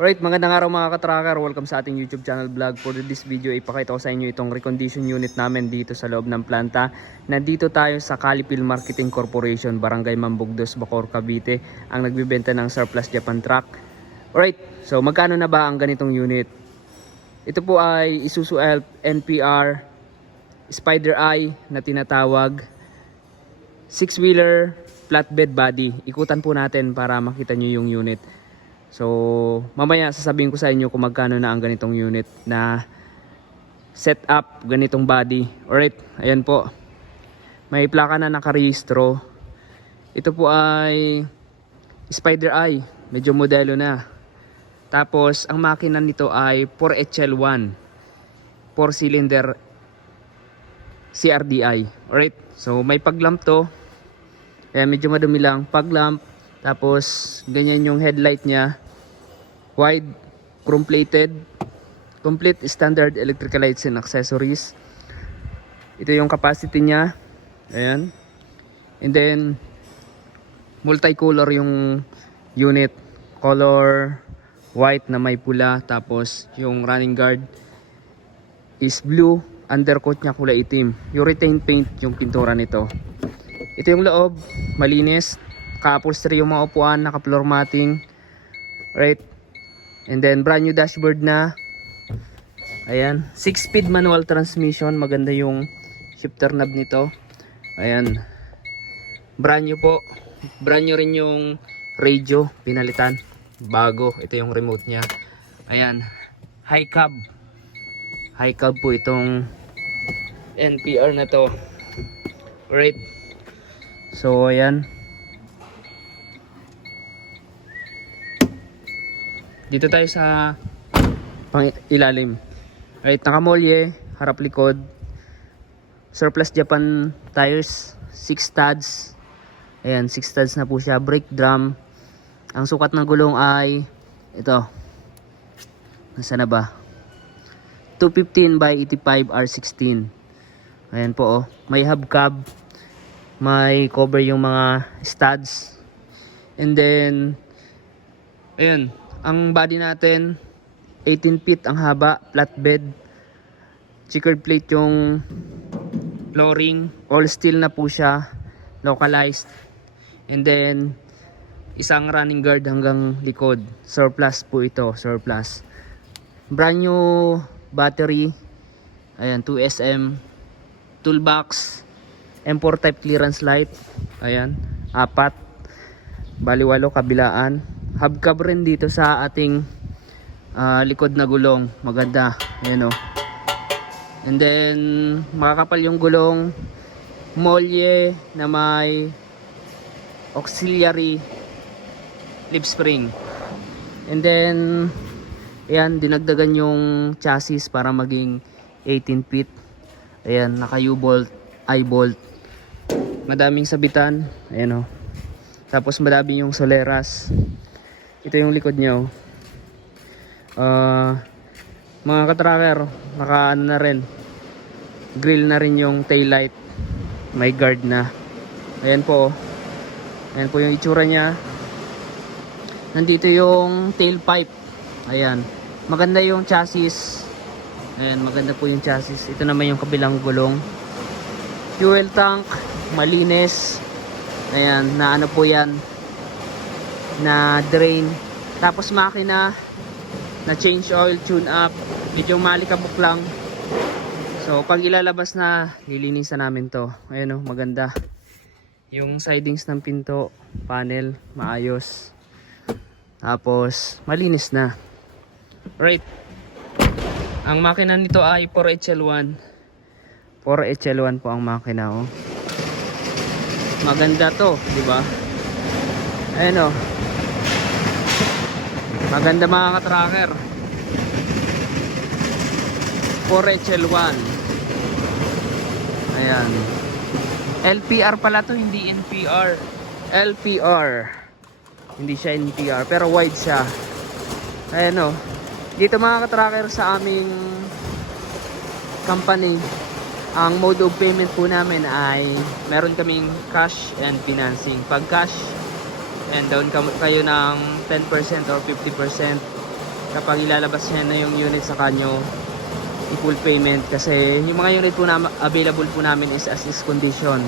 Alright, magandang araw mga ka-tracker. Welcome sa ating YouTube channel vlog. For this video, ipakita ko sa inyo itong recondition unit namin dito sa loob ng planta. Nandito tayo sa Calipil Marketing Corporation, Barangay Mambugdos, Bacoor, Cavite, ang nagbibenta ng surplus Japan truck. Alright, so magkano na ba ang ganitong unit? Ito po ay Isuzu Elf NPR Spider Eye na tinatawag. 6-wheeler flatbed body. Ikutan po natin para makita nyo yung unit. So, mamaya sasabihin ko sa inyo kung magkano na ang ganitong unit na setup, ganitong body. Alright, ayan po. May plaka na nakarehistro. Ito po ay Spider Eye, medyo modelo na. Tapos, ang makina nito ay 4HL1, 4-cylinder CRDI. Alright, so may paglamp to. Ayan, medyo madumi lang, paglamp. Tapos, ganyan yung headlight niya. Wide, chrome-plated. Complete standard electrical lights and accessories. Ito yung capacity niya. Ayan. And then, multicolor yung unit. Color white na may pula. Tapos, yung running guard is blue. Undercoat niya kulay itim. Yung retain paint yung pintura nito. Ito yung loob. Malinis. Ka-upholstery yung mga upuan, naka-floor matting. Right. And then brand new dashboard na. Ayan, 6-speed manual transmission, maganda yung shifter knob nito. Ayan. Brand new po. Brand new rin yung radio, pinalitan. Bago, ito yung remote niya. Ayan. High cab. High cab po itong NPR na to. Right. So ayan. Dito tayo sa pang ilalim. Right, nakamolye, harap likod. Surplus Japan tires, 6 studs. Ayan, 6 studs na po siya. Brake drum. Ang sukat ng gulong ay ito. Nasaan na ba? 215 by 85 R16. Ayan po oh. May hubcap. May cover yung mga studs. And then ayan. Ang body natin 18 feet ang haba, flatbed. Checkered plate yung flooring, all steel na po siya, localized. And then isang running guard hanggang likod. Surplus po ito, surplus. Brand new battery. Ayan, 2SM. Toolbox. M4 type clearance light. Ayan, 4. Bali 8 kabilaan. Hubcap rin dito sa ating likod na gulong. Maganda. Ayan o. And then, makakapal yung gulong. Molye na may auxiliary lip spring. And then, ayan, dinagdagan yung chassis para maging 18 feet. Ayan, naka U-bolt, I-bolt. Madaming sabitan. Ayan o. Tapos madaming yung soleras. Ito yung likod nyo. Mga ka-tracker, naka ano na rin, grill na rin yung taillight. May guard na. Ayan po. Ayan po yung itsura nya. Nandito yung tailpipe. Ayan. Maganda yung chassis. Ayan, maganda po yung chassis. Ito naman yung kabilang gulong. Fuel tank, malinis. Ayan, na ano po yan, na drain. Tapos makina na change oil, tune up, medyo malikabok lang. So pag ilalabas na, lilinisan namin to. Ayan o, maganda yung sidings ng pinto, panel, maayos. Tapos malinis na. Right. Ang makina nito ay 4HL1. 4HL1 po ang makina oh. Maganda to, di ba? Ayan o. Maganda mga ka-tracker. 4HL1. Ayan. LPR pala to, hindi NPR. LPR. Hindi siya NPR, pero wide siya. Ayan o. Dito mga ka-tracker sa aming company, ang mode of payment po namin ay meron kaming cash and financing. Pag cash, and down kayo ng 10% or 50%, kapag ilalabas niya na yung unit sa kanyo, i-full payment kasi yung mga unit po na available po namin is as is condition.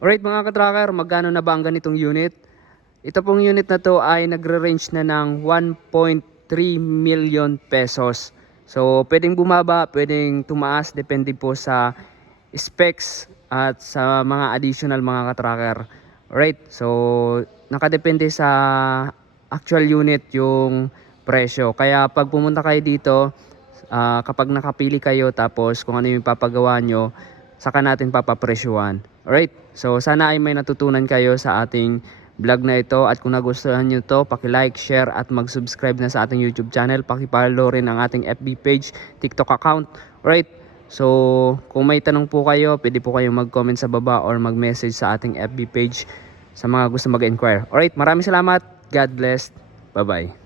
Alright mga ka-tracker, magkano na ba ang ganitong unit? Ito pong unit na to ay nagre-range na ng 1.3 million pesos. So pwedeng bumaba, pwedeng tumaas, depende po sa specs at sa mga additional mga ka-tracker. Alright, so nakadepende sa actual unit yung presyo. Kaya pag pumunta kayo dito, kapag nakapili kayo tapos kung ano yung papagawa nyo, saka natin papapresyuhan. Alright, so sana ay may natutunan kayo sa ating vlog na ito, at kung nagustuhan nyo to, paki-like, share at mag-subscribe na sa ating YouTube channel. Paki-follow rin ang ating FB page, TikTok account. Alright, so kung may tanong po kayo, pwede po kayong mag-comment sa baba or mag-message sa ating FB page sa mga gusto mag-inquire. Alright, maraming salamat. God bless. Bye-bye.